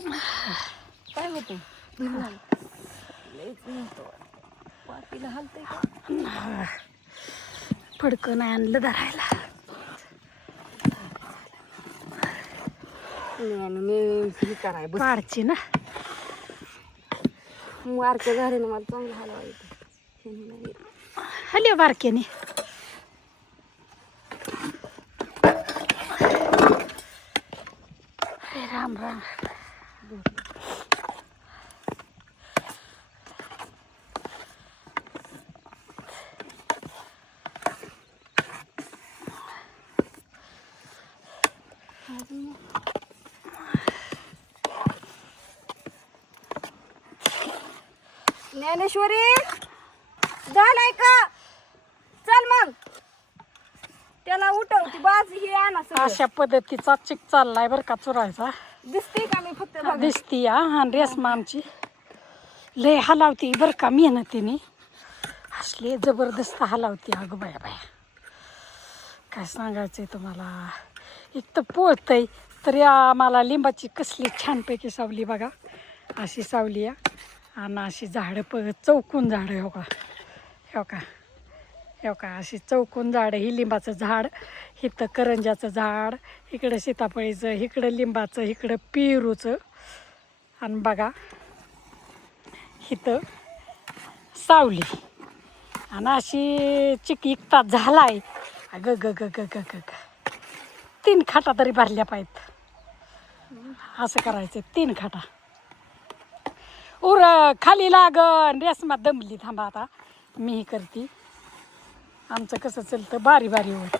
काय होते पातीला हलतंय का? फडकं नाही आणलं धरायला. मी हे कराय बस पाडची ना मारच्या झाल्यानं मला चांगलं हलवायचं. हल्ली बारक्याने. राम राम. ज्ञानेश्वरी झालाय का? चल मग त्याला उठव ती बाज ही आणा सगळं. अशा पद्धतीचा चिक चाललाय बरं का चुरायचा. दिसते का मी फक्त बघा. दिसती आणि रेसमा आमची लय हलावती बरं का मेहनतीने. असले जबरदस्त हलावती अगं बाया बाया. काय सांगायचंय तुम्हाला. एक तर पोळतंय तरी आम्हाला लिंबाची कसली छानपैकी सावली बघा. अशी सावली आहे आणि अशी झाडं चौकून झाडं हो का. हो का हो का अशी चौकून झाडं. ही लिंबाचं झाड, इथं करंजाचं झाड, इकडं सीताफळीचं, इकडं लिंबाचं, इकडं पेरूचं. आणि बघा इथं सावली. आणि अशी चिक एक तास झालाय. ग ग ग ग ग ग ग 3 खाटा तरी भरल्या पाहिजेत. असं करायचं 3 खाटा. उर खाली लागन रेसमा दमली. थांबा आता मी ही करते. आमचं कसं चलतं बारी बारीवर.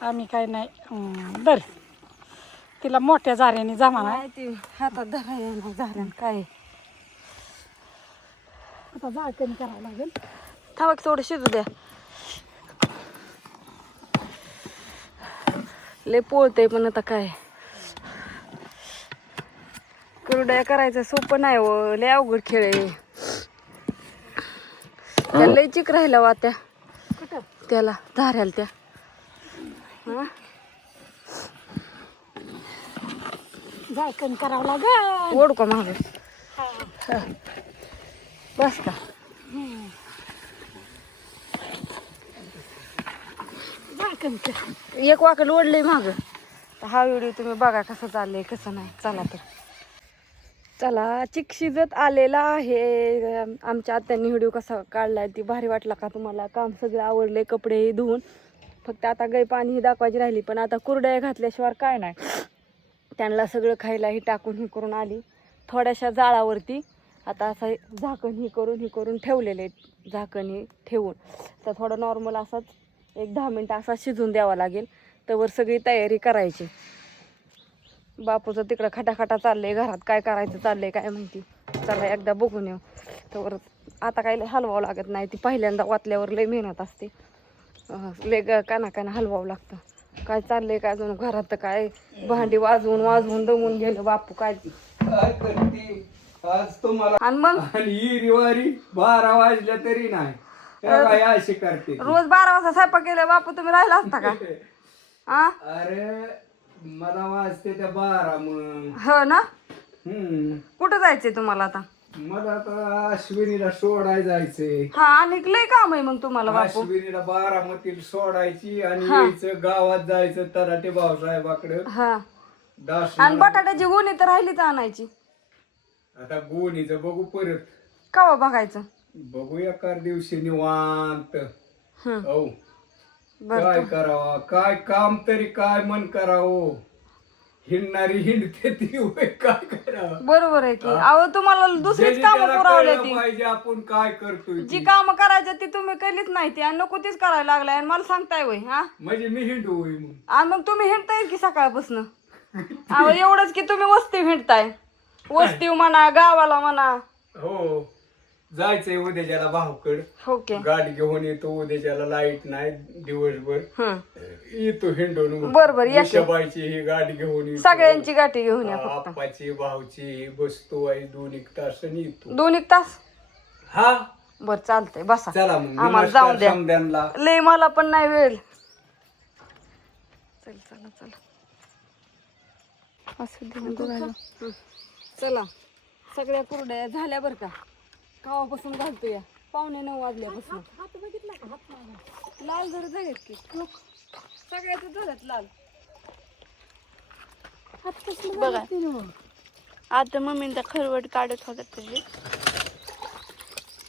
आम्ही काय नाही दर तिला मोठ्या झाऱ्याने जमा नाही. ती हातात धरायला झाल्यानं काय आता जाळ कमी करावं लागेल. थांबा की थोडं शिजू द्या. लय पोळतंय पण आता काय कुरडया करायचं सोपं नाही हो. लय अवघड खेळ आहे. त्याला लय चिक राहिला वात्या कुठं त्याला धाऱ्याला त्या. जाळ कमी करावं लागेल. ओढ का मागे बस का. जाळ कमी कर. एक वाकड ओढलंय माग. हा व्हिडिओ तुम्ही बघा कसं चाललंय कसं नाही. चला तर चला चिक शिजत आलेला आहे. आमच्या आत्याने व्हिडिओ कसा काढलाय ती भारी वाटला का तुम्हाला. काम सगळं आवडले, कपडे धुवून फक्त आता गाई पाणी ही दाखवायची राहिली. पण आता कुरड्या घातल्याशिवाय काय नाही. त्यांना सगळं खायला ही टाकून ही करून आली थोड्याशा जाळावरती. आता असं झाकण ही करून ठेवलेले. झाकण ही ठेवून तर थोडं नॉर्मल असाच 1-10 मिनटं असा शिजून द्यावा लागेल. तर सगळी तयारी करायची. बापूचं तिकडं खटाखटा चाललंय. घरात काय करायचं चाललंय काय माहिती. चला एकदा बघून येऊ. तर आता काय हलवावं लागत नाही. ती पहिल्यांदा वाचल्यावर लय मेहनत असते. लय काना हलवावं लागतं. काय चाललंय काय जणू घरात तर काय भांडी वाजवून दमून गेलं बापू. काय करते आज तुम्हाला आणि मग ही रिवारी 12 वाजल्या तरी नाही. काय अशी करते ती. रोज 12 वाजता स्वयंपाक केलं बापू तुम्ही राहिला असता का? आ अरे मला वाजते त्या 12 मग. हो ना. हम्म कुठं जायचंय तुम्हाला आता? मला आता अश्विनीला सोडाय जायचंय. हा आणि लय काम आहे मग तुम्हाला बापू. अश्विनीला बारामतीला सोडायची आणि यायचं गावात जायचं तराटे भाऊसाहेबाकडे. हा दास आणि बटाट्याची गोणी तर राहिलीच आणायची. आता गोणीचं बघू परत. कवा बघायचं? बघू एका दिवशी निवांत. हो बर काय करावा. काय काम तरी काय मन करावं. हिंडणारी हिंडते ती होय, काय करावं. बरोबर आहे की. अहो तुम्हाला दुसरीच कामं पुरवले ती. पाहिजे आपण काय करतोय जी कामं करायचं ती तुम्ही केलीच नाही ती आणि नको तीच करायला लागलाय आणि मला सांगताय वय. हा म्हणजे मी हिंडू होय मग. आणि मग तुम्ही हिंडताय की सकाळपासून. अहो एवढंच की तुम्ही वस्ती हिंडताय. वस्ती म्हणा गावाला म्हणा. हो जायचंय उद्याच्याला भाऊकड. हो की. गाडी घेऊन येतो उद्याच्याला. लाईट नाही दिवसभर. येतो हिंडून. बरोबर या की. शबाईची ही गाडी घेऊन येतो. सगळ्यांची गाठी घेऊन या फक्त. आप्पाची भाऊची बसतो आहे 2-1 तास आणि येतो. 2-1 तास. हा बर चालतंय बसा. चला मग आम्हाला जाऊन द्या. समद्यांना. लय मला पण नाही वेळ. चल चला चला असं दे बघायला. चला सगळ्या कुरड्या झाल्या बरं का. कावापासून घालतो या 8:45 वाजल्यापासून. हात बघितला का हात माझा लाल जर झालेत की सगळ्याच झाल्यात लाल. हात कसलं बघा. झालं तिने मग? आता मम्मींचा खरवट काढत होता त्याची.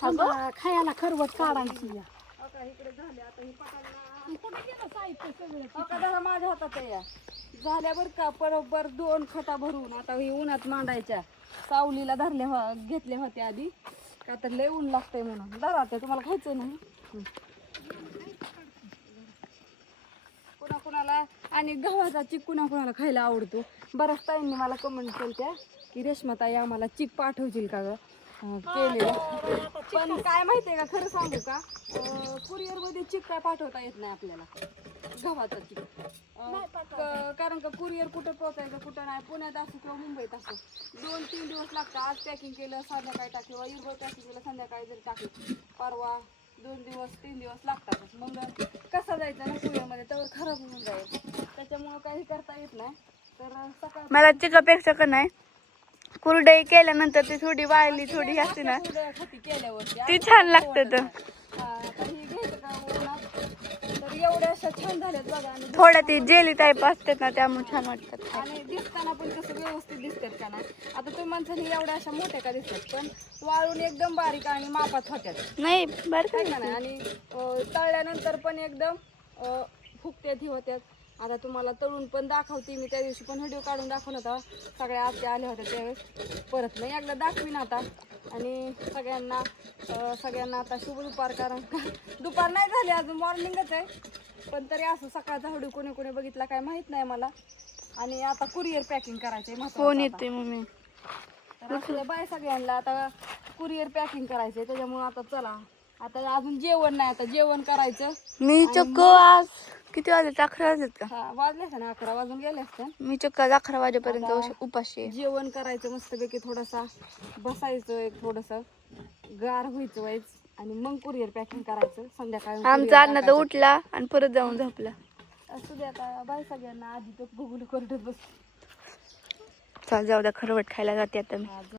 थांबा, खायला खरवट काढायची या. इकडे झाले आता ही पटांना कुठे गेलं साहित्य सगळं? जरा माझ्या हातात आहे या. झाल्या बरं का बरोबर 2 खटा भरून. आता ही उन्हात मांडायच्या. सावलीला घेतल्या होत्या आधी का तर लय ऊन लागतंय म्हणून. धरा ते तुम्हाला खायचं नाही. कुणाला आणि गव्हाचा चिक कुणाला खायला आवडतो. बऱ्याच ताईंनी मला कमेंट केलत्या की रेश्माताई आम्हाला चिक पाठवतील का ग केलेलं. पण काय माहितीये का खरं सांगू का कुरिअर मध्ये चिक काय पाठवता येत नाही आपल्याला गव्हाचा चिक. कारण का कुरिअर कुठं पोहोचायचं कुठं नाही. पुण्यात असो किंवा मुंबईत असो 2-3 दिवस लागतात. आज पॅकिंग केलं संध्याकाळी टाकलं किंवा युरोप पॅकिंग केलं संध्याकाळी जरी टाकलं परवा 2 दिवस 3 दिवस लागतात. मग कसं जायचं ना कुरिअरमध्ये तर खराब होऊन जाईल. त्याच्यामुळं काही करता येत नाही. तर सकाळ मला चिकापेक्षा का नाही कुरडई केल्यानंतर ती थोडी वाळली थोडी असते ना केल्यावरती ती छान लागते तर आता ही घ्यायचं का उन्हात तर एवढ्या अशा छान झाल्यात बघा. आणि थोड्या ती जेली टाईप असते ना त्यामुळे छान वाटतात. आणि दिसताना पण कसं व्यवस्थित दिसतात का नाही. आता तुम्ही माणसाने एवढ्या अशा मोठ्या का दिसतात पण वाळून एकदम बारीक आणि मापात होत्यात नाही बरं आहे का नाही. आणि तळल्यानंतर पण एकदम फुकत्यात ही होत्यात. आता तुम्हाला तळून पण दाखवते मी. त्या दिवशी पण व्हिडिओ काढून दाखवला होता. सगळ्या आत्या आल्या होत्या त्यावेळेस. परत नाही एकदा दाखवीन आता. आणि सगळ्यांना आता शुभ दुपार. कारण दुपार नाही झाली अजून मॉर्निंगच आहे. पण तरी असं सकाळचा व्हिडिओ कोणी कोणी बघितला काय माहित नाही मला. आणि आता कुरिअर पॅकिंग करायचंय फोन महत्वाचं. येतोय मम्मी. तर असं बाय सगळ्यांना आता कुरिअर पॅकिंग करायचंय. त्याच्यामुळे आता चला आता अजून जेवण नाही. आता जेवण करायचं. मी चक्क आज किती वाजले 11 वाजलेत का. हा वाजले असते ना 11 वाजून गेले असते. मी चक्क आज 11 वाजेपर्यंत आता उपाशी आहे. जेवण करायचं मस्तपैकी. थोडासा बसायचं एक थोडंसं गार व्हायचं व्हायच आणि मग कुरिअर पॅकिंग करायचं. संध्याकाळी आमचा अण्णा तर उठला आणि परत जाऊन झोपला. असू दे आता बाय सगळ्यांना. आधी तर बघून करत बस. चल जाऊ द्या खरवट खायला जाते आता मी.